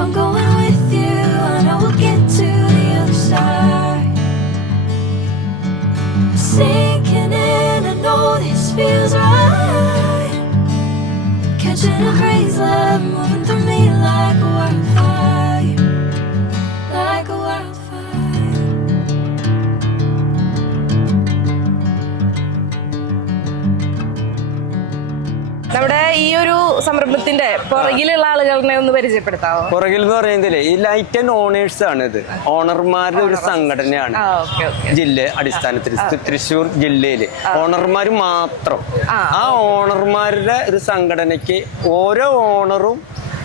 I'm going with you, I know we'll get to the other side. Sinking in, I know this feels right. Catching a crazy love moving through me like a wildfire, like a wildfire. നമ്മുടെ ഈ ഒരു സംരംഭത്തിന്റെ പുറകിലുള്ള ആളുകളെ ഒന്ന് പരിചയപ്പെടുത്താവോ? പുറകിൽ എന്ന് പറയുന്നതില് ഈ light and owners ആണ്. ഇത് ഓണർമാരുടെ ഒരു സംഘടനയാണ്. ജില്ല അടിസ്ഥാനത്തിൽ തൃശ്ശൂർ ജില്ലയില് ഓണർമാര് മാത്രം. ആ ഓണർമാരുടെ ഒരു സംഘടനയ്ക്ക് ഓരോ ഓണറും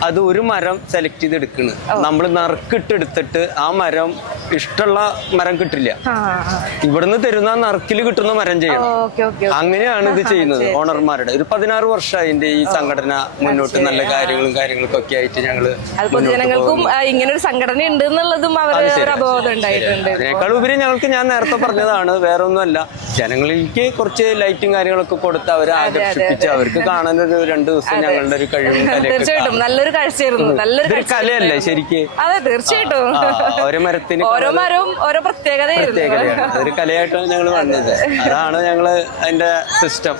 അത് ഒരു മരം സെലക്ട് ചെയ്ത് എടുക്കണ്. നമ്മൾ നറുക്കിട്ടെടുത്തിട്ട് ആ മരം ഇഷ്ടമുള്ള മരം കിട്ടില്ല, ഇവിടുന്ന് തരുന്ന നറുക്കിൽ കിട്ടുന്ന മരം ചെയ്യണം. അങ്ങനെയാണ് ഇത് ചെയ്യുന്നത് ഓണർമാരുടെ. ഒരു 16 വർഷം അതിന്റെ ഈ സംഘടന മുന്നോട്ട് നല്ല കാര്യങ്ങൾക്കൊക്കെ ആയിട്ട് ഞങ്ങള് ജനങ്ങൾക്കും ഇങ്ങനെ ഒരു സംഘടന ഉണ്ട് എന്നുള്ളതും അതിനേക്കാൾ ഉപരി ഞങ്ങൾക്ക് ഞാൻ നേരത്തെ പറഞ്ഞതാണ്, വേറെ ഒന്നുമല്ല, ജനങ്ങളിലേക്ക് കുറച്ച് ലൈറ്റും കാര്യങ്ങളൊക്കെ കൊടുത്ത് അവരെ ആകർഷിപ്പിച്ച് അവർക്ക് കാണാൻ ഒരു 2 ദിവസം ഞങ്ങളുടെ ഒരു കഴിവും തീർച്ചയായിട്ടും നല്ലൊരു കാഴ്ചയായിരുന്നു. നല്ലൊരു കലയല്ലേ ശരിക്കും? അതെ, തീർച്ചയായിട്ടും. ഓരോ മരത്തിന് ഓരോ മരവും ഓരോ പ്രത്യേകതയാണ്. അതൊരു കലയായിട്ടാണ് ഞങ്ങൾ വന്നത്. അതാണ് ഞങ്ങള് അതിന്റെ system.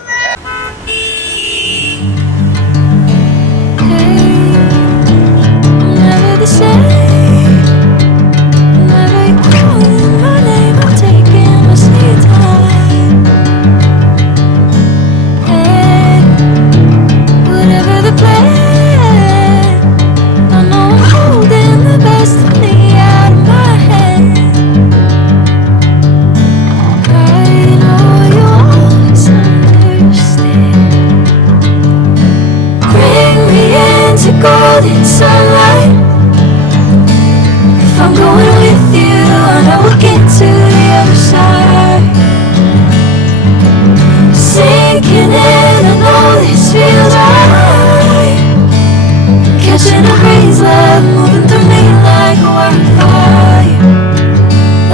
Golden sunlight. If I'm going with you, I know we'll get to the other side. Sinking in, I know this feels right. Catching a breeze, love moving through me like a wildfire,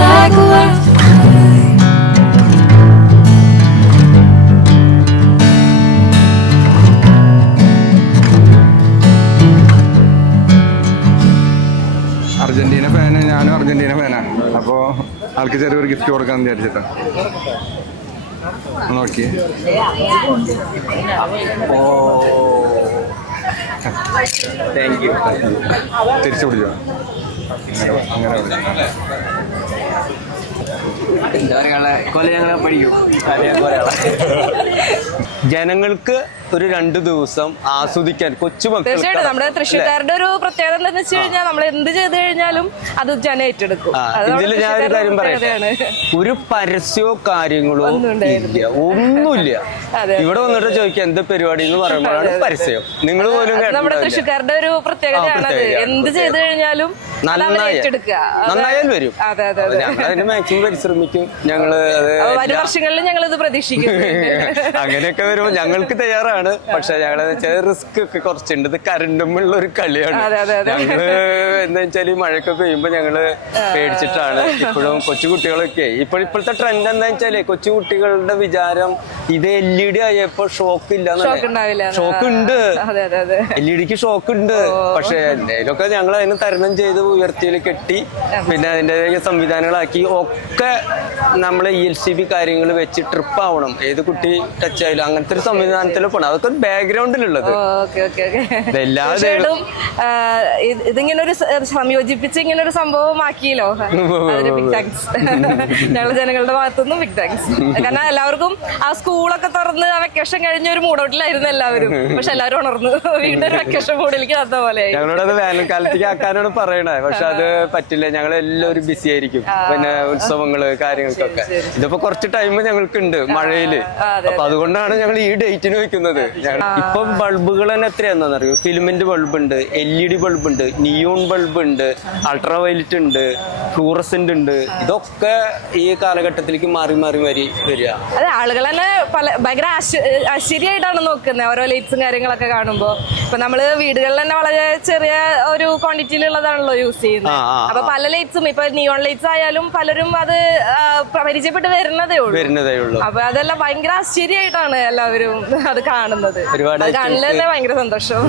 like a wildfire. Argentina fan, ഞാനും Argentina ഫാനാണ്. അപ്പോൾ ആൾക്ക് ചെറിയൊരു gift കൊടുക്കാമെന്ന് വിചാരിച്ചിട്ടാണ്. നോക്കി തിരിച്ചു പിടിച്ചോ. അങ്ങനെ ജനങ്ങൾക്ക് ഒരു 2 ദിവസം ആസ്വദിക്കാൻ കൊച്ചുമക്കൾ. തീർച്ചയായിട്ടും നമ്മുടെ തൃശ്ശൂർക്കാരുടെ ഒരു പ്രത്യേകത എന്താണെന്ന് വെച്ച് കഴിഞ്ഞാൽ നമ്മൾ എന്ത് ചെയ്ത് കഴിഞ്ഞാലും അത് ജനം ഏറ്റെടുക്കും. ഇതിൽ ഞാൻ ഒരു കാര്യം പറയാം, ഒരു പരസ്യമോ കാര്യങ്ങളോ ഇല്ല, ഒന്നുമില്ല. ഇവിടെ വന്നിട്ട് ചോദിക്കാം എന്ത് പരിപാടി എന്ന് പറയുമ്പോഴാണ് പരസ്യം. നിങ്ങൾ പോലും നമ്മുടെ തൃശ്ശൂർക്കാരുടെ ഒരു പ്രത്യേകതയാണത്. എന്ത് ചെയ്ത് കഴിഞ്ഞാലും നന്നായാൽ വരും. ഞങ്ങൾ അതിന് മാക്സിമം പരിശ്രമിക്കും. ഞങ്ങള് വരും വർഷങ്ങളിൽ ഞങ്ങൾ ഇത് പ്രതീക്ഷിക്കും. അങ്ങനെയൊക്കെ വരുമ്പോ ഞങ്ങൾക്ക് തയ്യാറാണ്. പക്ഷെ ഞങ്ങള് റിസ്ക് ഒക്കെ കുറച്ചുണ്ട്. ഇത് കരണ്ടുമുള്ള ഒരു കളിയാണ്. ഞങ്ങള് എന്താ വെച്ചാല് മഴയൊക്കെ പെയ്യുമ്പോ ഞങ്ങള് പേടിച്ചിട്ടാണ്. ഇപ്പോഴും കൊച്ചുകുട്ടികളൊക്കെ ഇപ്പോഴത്തെ ട്രെൻഡ് എന്താ വെച്ചാല് കൊച്ചുകുട്ടികളുടെ വിചാരം ഇത് LED ആയപ്പോ ഷോക്ക് ഇല്ല. ഷോക്ക് ഉണ്ട്, LED ഷോക്ക് ഉണ്ട്. പക്ഷെ എന്തെങ്കിലുമൊക്കെ ഞങ്ങൾ അതിന് തരണം ചെയ്ത് ഉയർത്തിയിൽ കെട്ടി പിന്നെ അതിന്റെ സംവിധാനങ്ങളാക്കി ഒക്കെ നമ്മള് ELCB കാര്യങ്ങൾ വെച്ച് ട്രിപ്പ് ആവണം. ഏത് കുട്ടി ടച്ച് ആയാലും അങ്ങനത്തെ ഒരു സംവിധാനത്തിൽ പോകണം. അതൊക്കെ ഒരു ബാക്ക്ഗ്രൗണ്ടിലുള്ളത്. ഇതിങ്ങനെ ഒരു സംയോജിപ്പിച്ച് ഇങ്ങനെ ഒരു സംഭവമാക്കിയല്ലോ, ബിഗ് താങ്ക്സ്. ഞങ്ങളുടെ ജനങ്ങളുടെ ഭാഗത്തുനിന്നും ബിഗ് താങ്ക്സ്. കാരണം എല്ലാവർക്കും ആ സ്കൂളൊക്കെ തുറന്ന് ആ വെക്കേഷൻ കഴിഞ്ഞ ഒരു മൂഡൌട്ടിലായിരുന്നു എല്ലാവരും. പക്ഷെ എല്ലാവരും ഉണർന്നു വീണ്ടും ഒരു വെക്കേഷൻ മൂഡിലേക്ക് വന്ന പോലെ. ഞങ്ങളോട് വേനൽക്കാലത്തേക്ക് ആക്കാനാണ് പറയണേ. പക്ഷെ അത് പറ്റില്ല, ഞങ്ങൾ എല്ലാവരും ബിസി ആയിരിക്കും. പിന്നെ ഉത്സവങ്ങള് കാര്യങ്ങൾക്കൊക്കെ. ഇതിപ്പോ കുറച്ച് ടൈം ഞങ്ങൾക്കുണ്ട് മഴയില്. അപ്പൊ അതുകൊണ്ടാണ് ഞങ്ങൾ ഈ ഡേറ്റിന് വെക്കുന്നത്. ഇപ്പൊ ബൾബുകൾ തന്നെ എത്രയാണെന്നറിയോ? ഫിലിമെന്റ് ബൾബ് ഉണ്ട്, LED ബൾബ് ഉണ്ട്, നിയോൺ ബൾബ് ഉണ്ട്, അൾട്രാ വയലറ്റ് ഉണ്ട്, ഫ്ലൂറസെന്റ് ഉണ്ട്. ഇതൊക്കെ ഈ കാലഘട്ടത്തിലേക്ക് മാറി വരിക. അതെ, ആളുകൾ തന്നെ ഭയങ്കര ആശ്ചര്യമായിട്ടാണ് നോക്കുന്നത് ഓരോ ലൈറ്റ്സും കാര്യങ്ങളൊക്കെ കാണുമ്പോ. ഇപ്പൊ നമ്മള് വീടുകളിൽ തന്നെ വളരെ ചെറിയ ഒരു ക്വാണ്ടിറ്റിയിലുള്ളതാണല്ലോ യൂസ് ചെയ്യുന്നത്. അപ്പൊ പല ലൈറ്റ്സും ഇപ്പൊ നിയോൺ ലൈറ്റ്സ് ആയാലും പലരും അത് പരിചയപ്പെട്ട് വരുന്നതേ ഉള്ളൂ. അപ്പൊ അതെല്ലാം ഭയങ്കര ആശ്ചര്യമായിട്ടാണ് എല്ലാവരും അത് കാണുന്നത്. അത് കാണുന്നത് തന്നെ ഭയങ്കര സന്തോഷം.